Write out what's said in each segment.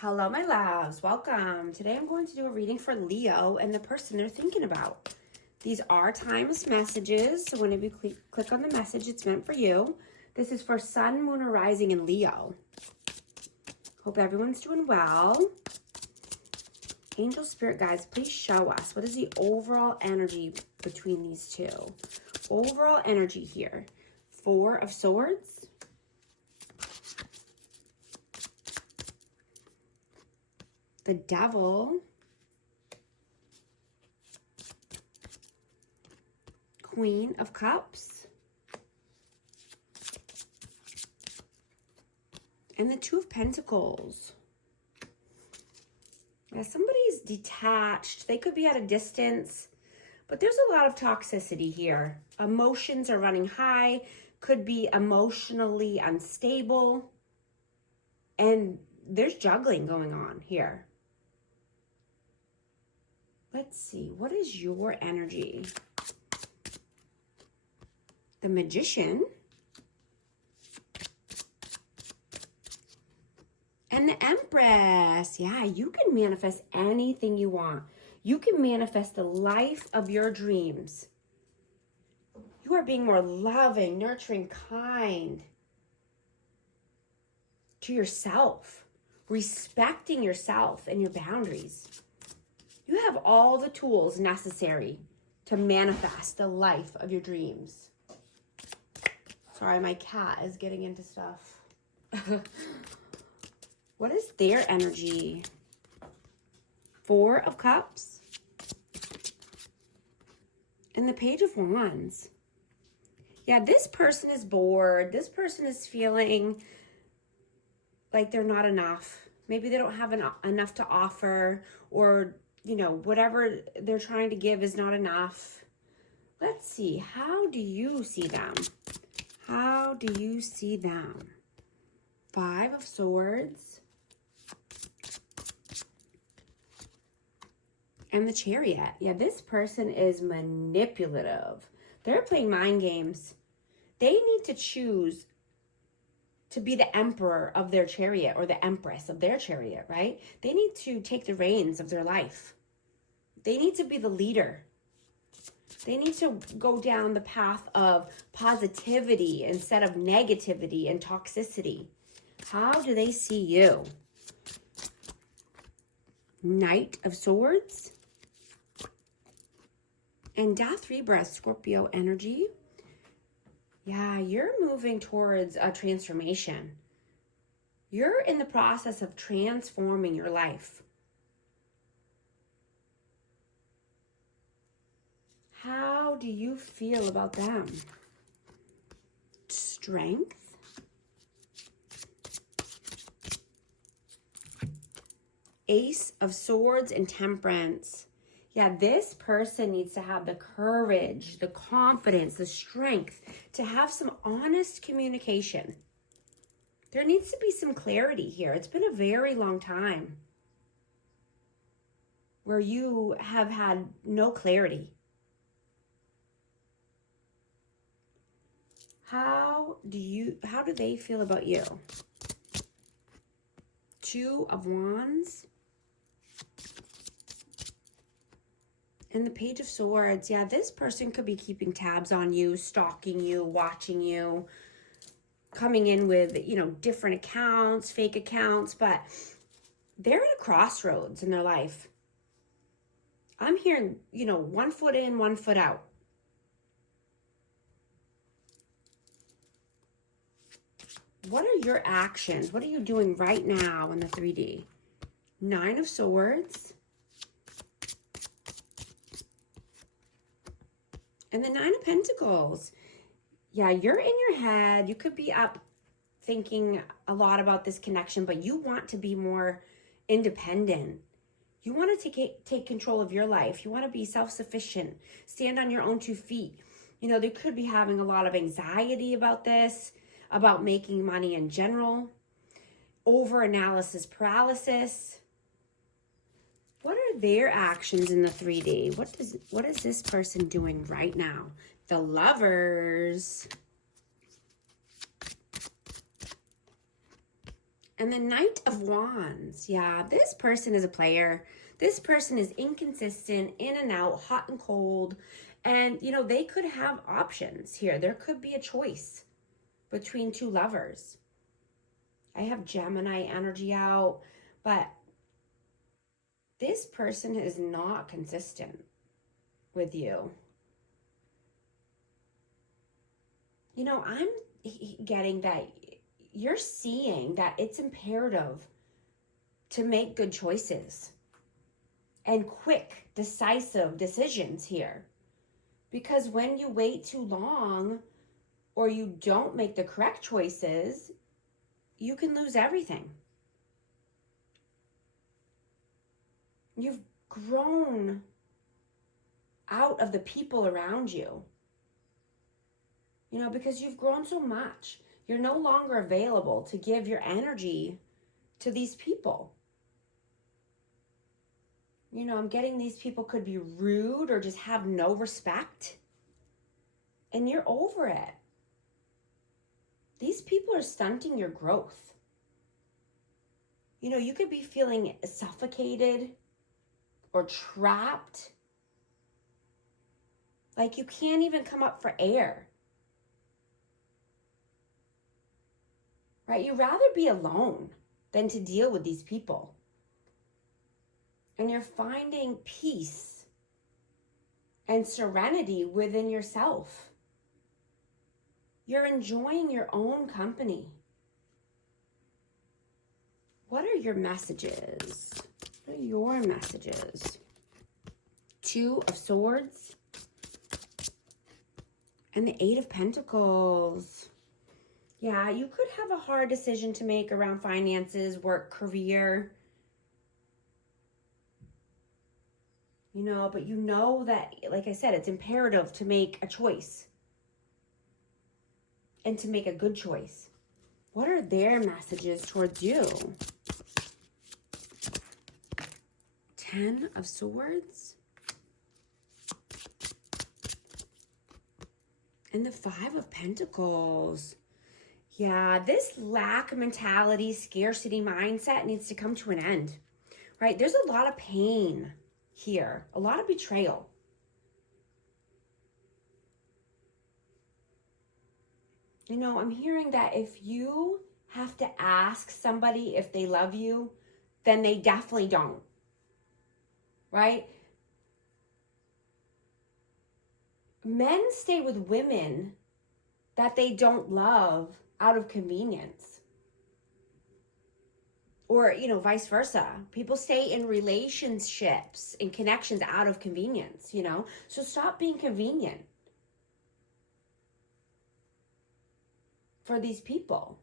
Hello, my loves. Welcome. Today I'm going to do a reading for Leo and the person they're thinking about. These are timeless messages, so whenever you click on the message, it's meant for you. This is for Sun, Moon, or Rising in Leo. Hope everyone's doing well. Angel Spirit Guides, please show us. What is the overall energy between these two? Overall energy here. Four of Swords. The Devil. Queen of Cups. And the Two of Pentacles. Yeah, somebody's detached. They could be at a distance, but there's a lot of toxicity here. Emotions are running high, could be emotionally unstable, and there's juggling going on here. Let's see, what is your energy? The Magician. And the Empress. Yeah, you can manifest anything you want. You can manifest the life of your dreams. You are being more loving, nurturing, kind to yourself, respecting yourself and your boundaries. You have all the tools necessary to manifest the life of your dreams. Sorry, my cat is getting into stuff. What is their energy? Four of Cups. And the Page of Wands. Yeah, this person is bored. This person is feeling like they're not enough. Maybe they don't have enough to offer, or, you know, whatever they're trying to give is not enough. Let's see. How do you see them? How do you see them? Five of Swords. And the Chariot. Yeah, this person is manipulative. They're playing mind games. They need to choose to be the emperor of their chariot, or the empress of their chariot, right? They need to take the reins of their life. They need to be the leader. They need to go down the path of positivity instead of negativity and toxicity. How do they see you? Knight of Swords. And Death Rebirth, Scorpio energy. Yeah, you're moving towards a transformation. You're in the process of transforming your life. How do you feel about them? Strength. Ace of Swords and Temperance. Yeah, this person needs to have the courage, the confidence, the strength to have some honest communication. There needs to be some clarity here. It's been a very long time where you have had no clarity. How do they feel about you? Two of Wands. And the Page of Swords. Yeah, this person could be keeping tabs on you, stalking you, watching you, coming in with, you know, different accounts, fake accounts, but they're at a crossroads in their life. I'm hearing, you know, 1 foot in, 1 foot out. What are your actions? What are you doing right now in the 3D? Nine of Swords. And the Nine of Pentacles. Yeah, you're in your head. You could be up thinking a lot about this connection, but you want to be more independent. You want to take control of your life. You want to be self-sufficient, stand on your own 2 feet. You know, they could be having a lot of anxiety about this, about making money in general, over-analysis paralysis. What are their actions in the 3D? What is this person doing right now? The Lovers. And the Knight of Wands. Yeah, this person is a player. This person is inconsistent, in and out, hot and cold. And, you know, they could have options here. There could be a choice between two lovers. I have Gemini energy out, but this person is not consistent with you. You know, I'm getting that you're seeing that it's imperative to make good choices and quick, decisive decisions here. Because when you wait too long or you don't make the correct choices, you can lose everything. You've grown out of the people around you. You know, because you've grown so much. You're no longer available to give your energy to these people. You know, I'm getting these people could be rude or just have no respect. And you're over it. These people are stunting your growth. You know, you could be feeling suffocated or trapped. Like you can't even come up for air. Right? You'd rather be alone than to deal with these people. And you're finding peace and serenity within yourself. You're enjoying your own company. What are your messages? What are your messages? Two of Swords and the Eight of Pentacles. Yeah, you could have a hard decision to make around finances, work, career. You know, but you know that, like I said, it's imperative to make a choice. And to make a good choice. What are their messages towards you? Ten of Swords. And the Five of Pentacles. Yeah, this lack mentality, scarcity mindset needs to come to an end, right? There's a lot of pain here, a lot of betrayal. You know, I'm hearing that if you have to ask somebody if they love you, then they definitely don't, right? Men stay with women that they don't love out of convenience. Or, you know, vice versa. People stay in relationships and connections out of convenience, you know? So stop being convenient for these people.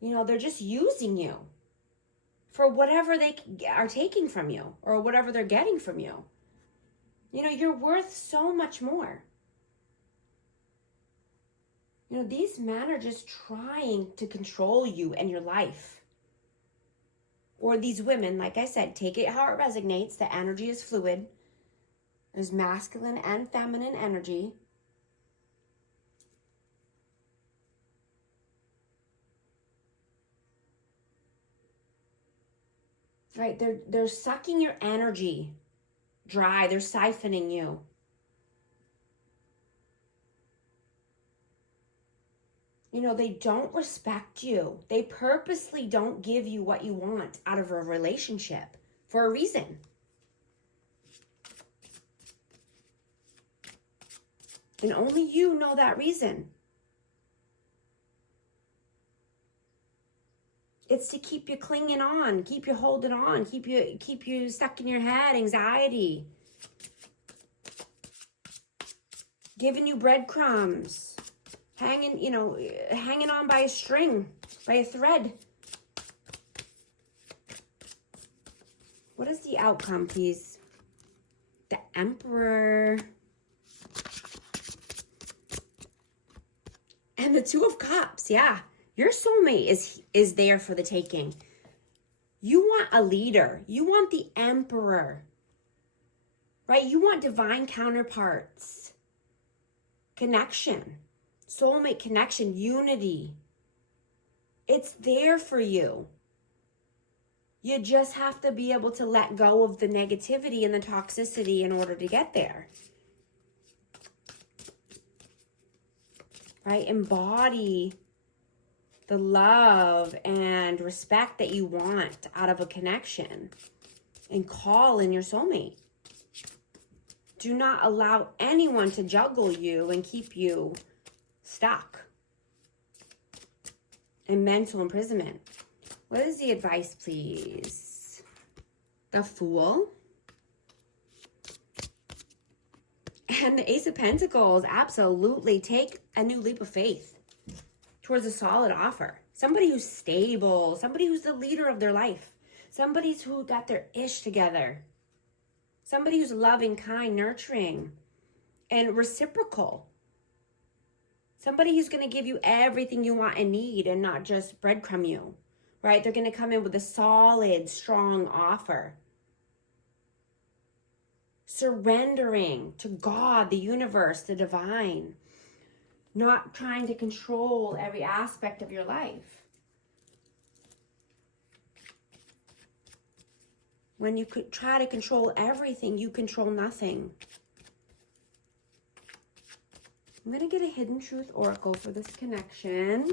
You know, they're just using you for whatever they are taking from you or whatever they're getting from you. You know, you're worth so much more. You know, these men are just trying to control you and your life. Or these women, like I said, take it how it resonates. The energy is fluid. There's masculine and feminine energy. Right? They're sucking your energy dry. They're siphoning you. You know, they don't respect you. They purposely don't give you what you want out of a relationship for a reason. And only you know that reason. It's to keep you clinging on, keep you holding on, keep you stuck in your head, anxiety. Giving you breadcrumbs. Hanging on by a string, by a thread. What is the outcome, please? The Emperor. And the Two of Cups, yeah. Your soulmate is there for the taking. You want a leader. You want the Emperor. Right? You want divine counterparts. Connection. Soulmate connection. Unity. It's there for you. You just have to be able to let go of the negativity and the toxicity in order to get there. Right? Embody the love and respect that you want out of a connection. And call in your soulmate. Do not allow anyone to juggle you and keep you stuck in mental imprisonment. What is the advice, please? The Fool. And the Ace of Pentacles. Absolutely. Take a new leap of faith towards a solid offer. Somebody who's stable. Somebody who's the leader of their life. Somebody who got their ish together. Somebody who's loving, kind, nurturing, and reciprocal. Somebody who's going to give you everything you want and need and not just breadcrumb you, right? They're going to come in with a solid, strong offer. Surrendering to God, the universe, the divine. Not trying to control every aspect of your life. When you could try to control everything, you control nothing. I'm going to get a Hidden Truth Oracle for this connection.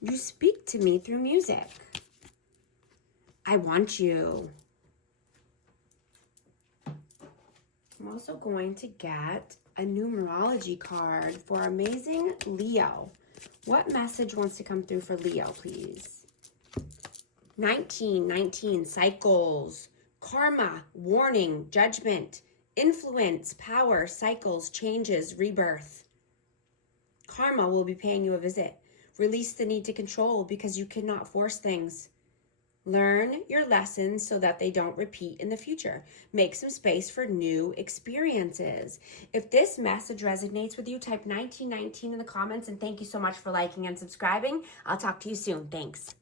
You speak to me through music. I want you. I'm also going to get a numerology card for our amazing Leo. What message wants to come through for Leo, please? 19, cycles, karma, warning, judgment, influence, power, cycles, changes, rebirth. Karma will be paying you a visit. Release the need to control because you cannot force things. Learn your lessons so that they don't repeat in the future. Make some space for new experiences. If this message resonates with you, type 1919 in the comments, and thank you so much for liking and subscribing. I'll talk to you soon. Thanks.